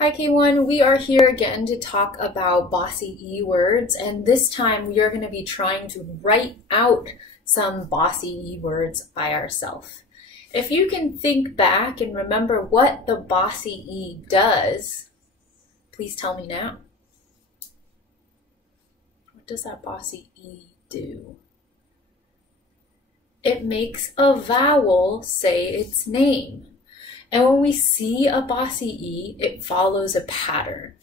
Hi K1, we are here again to talk about Bossy E words, and this time we are going to be trying to write out some Bossy E words by ourselves. If you can think back and remember what the Bossy E does, please tell me now. What does that Bossy E do? It makes a vowel say its name. And when we see a Bossy E, it follows a pattern.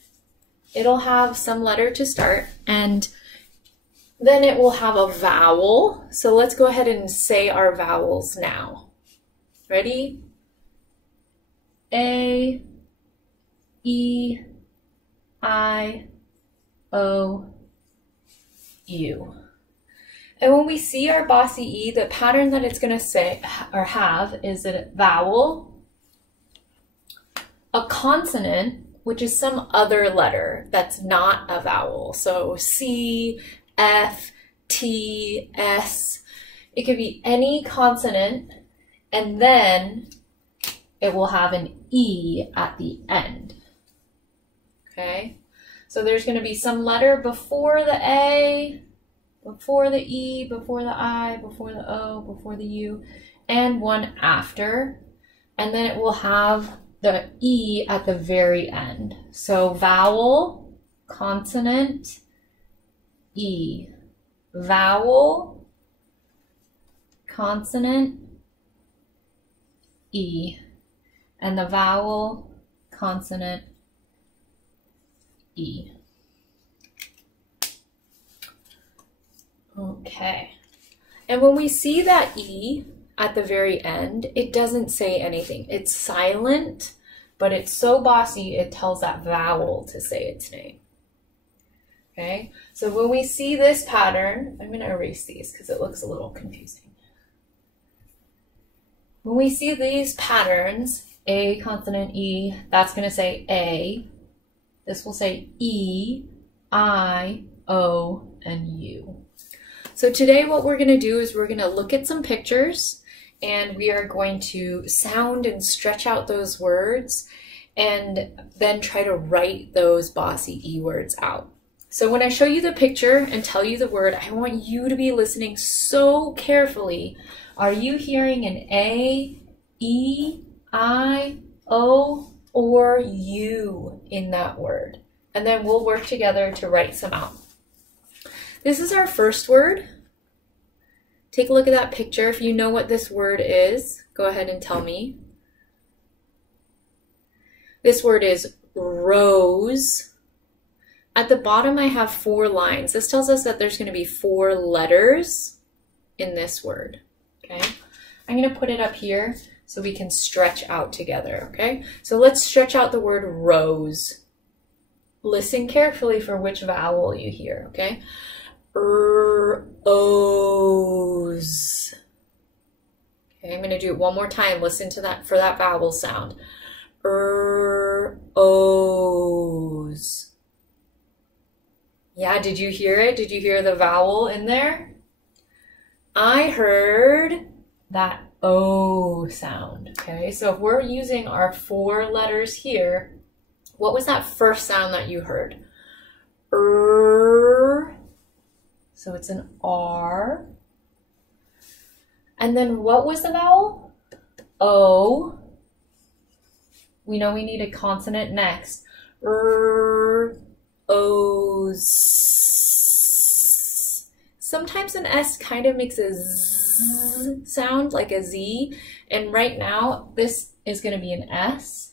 It'll have some letter to start, and then it will have a vowel. So let's go ahead and say our vowels now. Ready? A, E, I, O, U. And when we see our Bossy E, the pattern that it's going to say or have is a vowel, a consonant, which is some other letter that's not a vowel. So C, F, T, S. It could be any consonant, and then it will have an E at the end. Okay? So there's going to be some letter before the A, before the E, before the I, before the O, before the U, and one after. And then it will have the E at the very end. So vowel, consonant, E. Vowel, consonant, E. And the vowel, consonant, E. Okay. And when we see that E at the very end, it doesn't say anything. It's silent, but it's so bossy, it tells that vowel to say its name. Okay, so when we see this pattern, I'm going to erase these because it looks a little confusing. When we see these patterns, A, consonant, E, that's going to say A. This will say E, I, O, and U. So today what we're going to do is we're going to look at some pictures, and we are going to sound and stretch out those words and then try to write those Bossy E words out. So when I show you the picture and tell you the word, I want you to be listening so carefully. Are you hearing an A, E, I, O, or U in that word? And then we'll work together to write some out. This is our first word. Take a look at that picture. If you know what this word is, go ahead and tell me. This word is rose. At the bottom, I have 4 lines. This tells us that there's going to be 4 letters in this word. Okay, I'm going to put it up here so we can stretch out together. Okay, so let's stretch out the word rose. Listen carefully for which vowel you hear. Okay. O's. Okay, I'm going to do it one more time. Listen to that for that vowel sound. O's. Yeah, did you hear it? Did you hear the vowel in there? I heard that O sound. Okay, so if we're using our 4 letters here, what was that first sound that you heard? So it's an R. And then what was the vowel? O. We know we need a consonant next. O's. Sometimes an S kind of makes a Z sound, like a Z. And right now, this is going to be an S.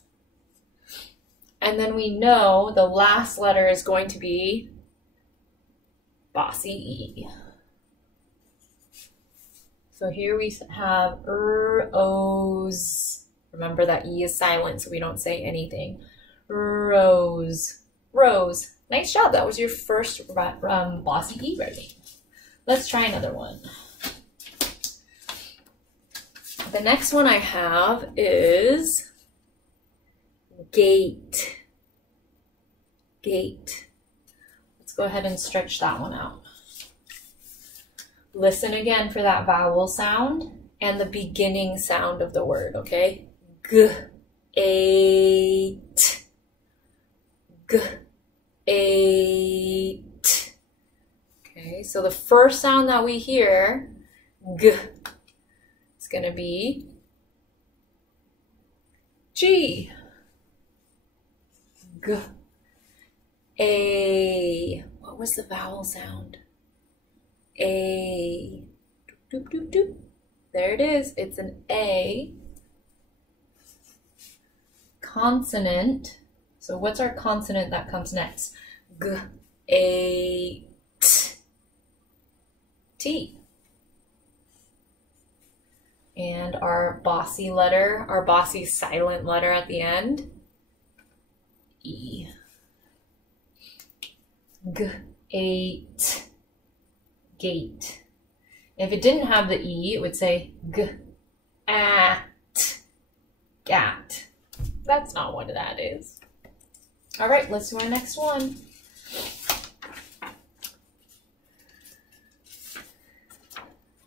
And then we know the last letter is going to be Bossy E. So here we have O's. Remember that E is silent, so we don't say anything. Rose. Rose. Nice job. That was your first Bossy E writing. Let's try another one. The next one I have is gate. Gate. Let's go ahead and stretch that one out. Listen again for that vowel sound and the beginning sound of the word, okay? G, A, T. ate. Okay, so the first sound that we hear, g, is going to be G. G. A. What was the vowel sound? A. Doop, doop, doop. There it is. It's an A. Consonant. So what's our consonant that comes next? G, A, T. T. And our bossy letter, our bossy silent letter at the end, E. G, A, T. Gate. If it didn't have the E, it would say G, A, T. Gat. That's not what that is. All right, let's do our next one.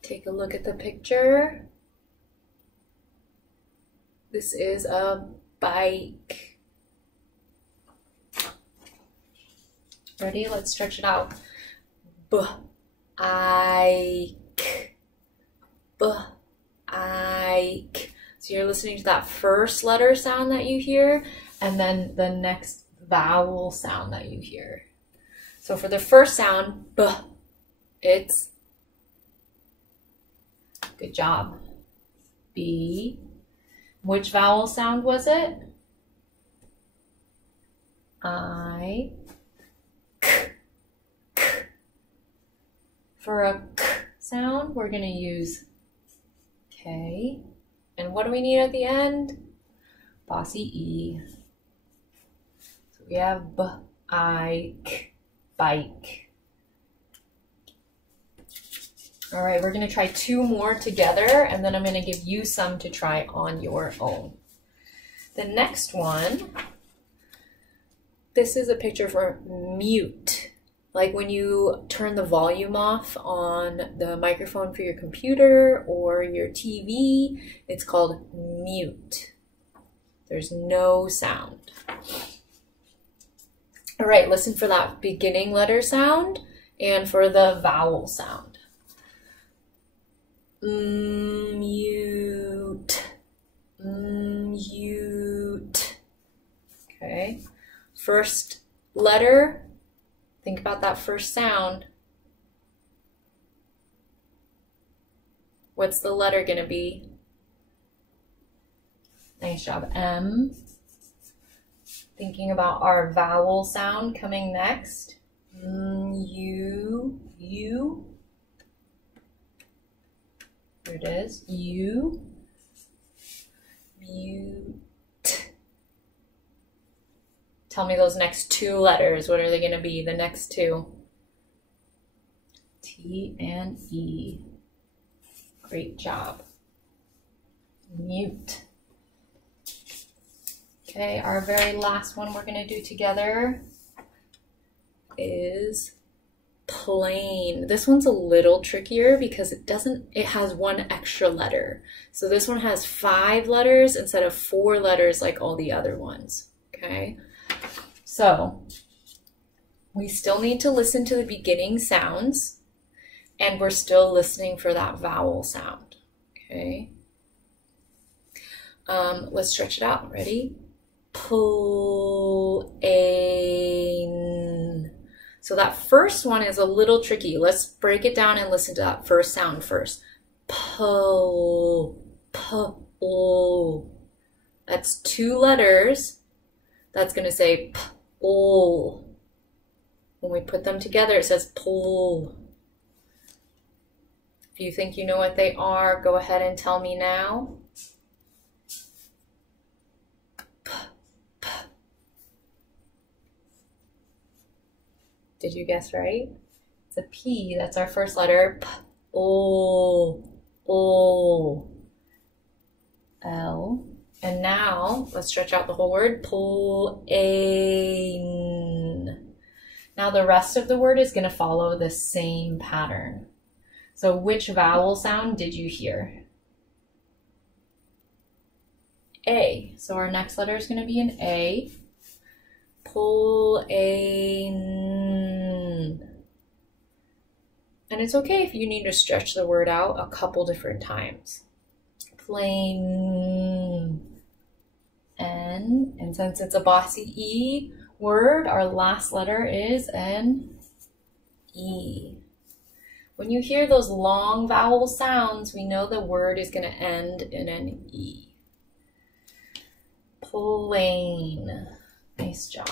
Take a look at the picture. This is a bike. Ready? Let's stretch it out. B-I-K. B-I-K. So you're listening to that first letter sound that you hear, and then the next vowel sound that you hear. So for the first sound, B, it's, good job, B. Which vowel sound was it? I, K, K. For a K sound, we're going to use K. And what do we need at the end? Bossy E. So we have B-I-K, bike. All right, we're going to try two more together, and then I'm going to give you some to try on your own. The next one, this is a picture for mute. Like when you turn the volume off on the microphone for your computer or your TV, it's called mute. There's no sound. All right, listen for that beginning letter sound and for the vowel sound. Mute. Mute. Okay. First letter. Think about that first sound. What's the letter going to be? Nice job. M. Thinking about our vowel sound coming next. U. There it is. U. Mute. Tell me those next two letters. What are they going to be? The next two. T and E. Great job. Mute. Okay, our very last one we're going to do together is plain. This one's a little trickier because it has one extra letter. So this one has 5 letters instead of 4 letters like all the other ones. Okay. So we still need to listen to the beginning sounds, and we're still listening for that vowel sound. Okay. Let's stretch it out. Ready? Plain. So that first one is a little tricky. Let's break it down and listen to that first sound first. Po. That's 2 letters. That's going to say p. When we put them together, it says pull. If you think you know what they are, go ahead and tell me now. Did you guess right? It's a P. That's our first letter. P. L. And now, let's stretch out the whole word. Plain. Now the rest of the word is going to follow the same pattern. So which vowel sound did you hear? A. So our next letter is going to be an A. Plain. And it's okay if you need to stretch the word out a couple different times. Plain. N. And since it's a Bossy E word, our last letter is an E. When you hear those long vowel sounds, we know the word is going to end in an E. Plain. Nice job.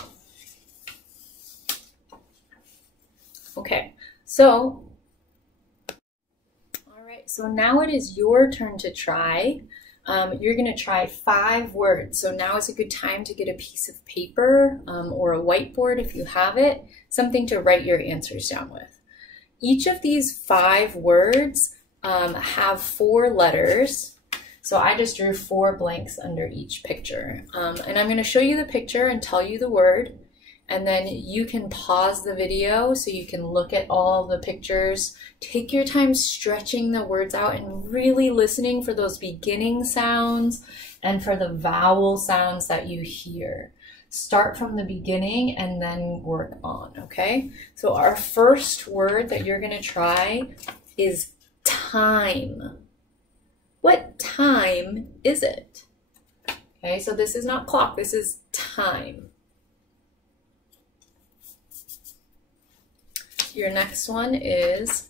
Okay, so, all right, so now it is your turn to try. You're going to try 5 words. So now is a good time to get a piece of paper or a whiteboard if you have it, something to write your answers down with. Each of these 5 words have 4 letters. So I just drew 4 blanks under each picture. And I'm going to show you the picture and tell you the word. And then you can pause the video so you can look at all the pictures. Take your time stretching the words out and really listening for those beginning sounds and for the vowel sounds that you hear. Start from the beginning and then work on, okay? So our first word that you're going to try is time. What time is it? Okay, so this is not clock, this is time. Your next one is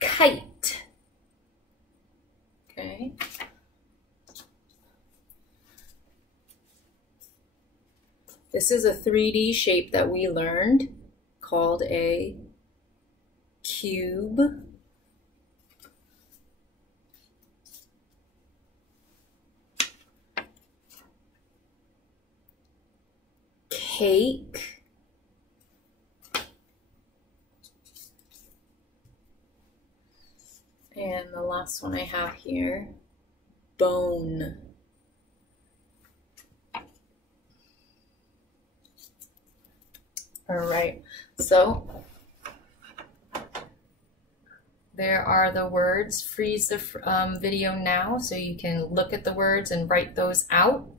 kite. Okay. This is a 3D shape that we learned called a cube. Cake. And the last one I have here, bone. All right, so there are the words. Freeze the video now so you can look at the words and write those out.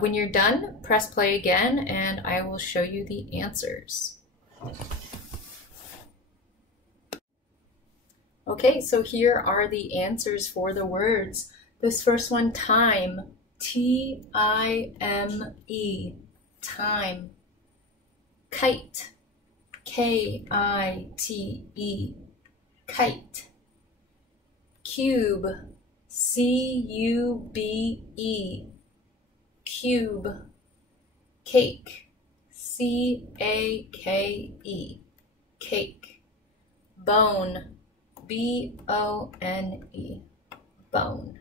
When you're done, press play again and I will show you the answers. Okay, so here are the answers for the words. This first one, time, T-I-M-E, time. Kite, K-I-T-E, kite. Cube, C-U-B-E, cube. Cake, C-A-K-E, cake. Bone, B-O-N-E, bone.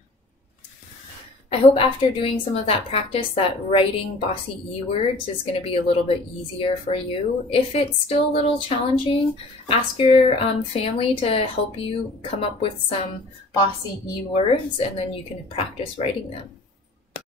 I hope after doing some of that practice that writing Bossy E words is going to be a little bit easier for you. If it's still a little challenging, ask your family to help you come up with some Bossy E words and then you can practice writing them.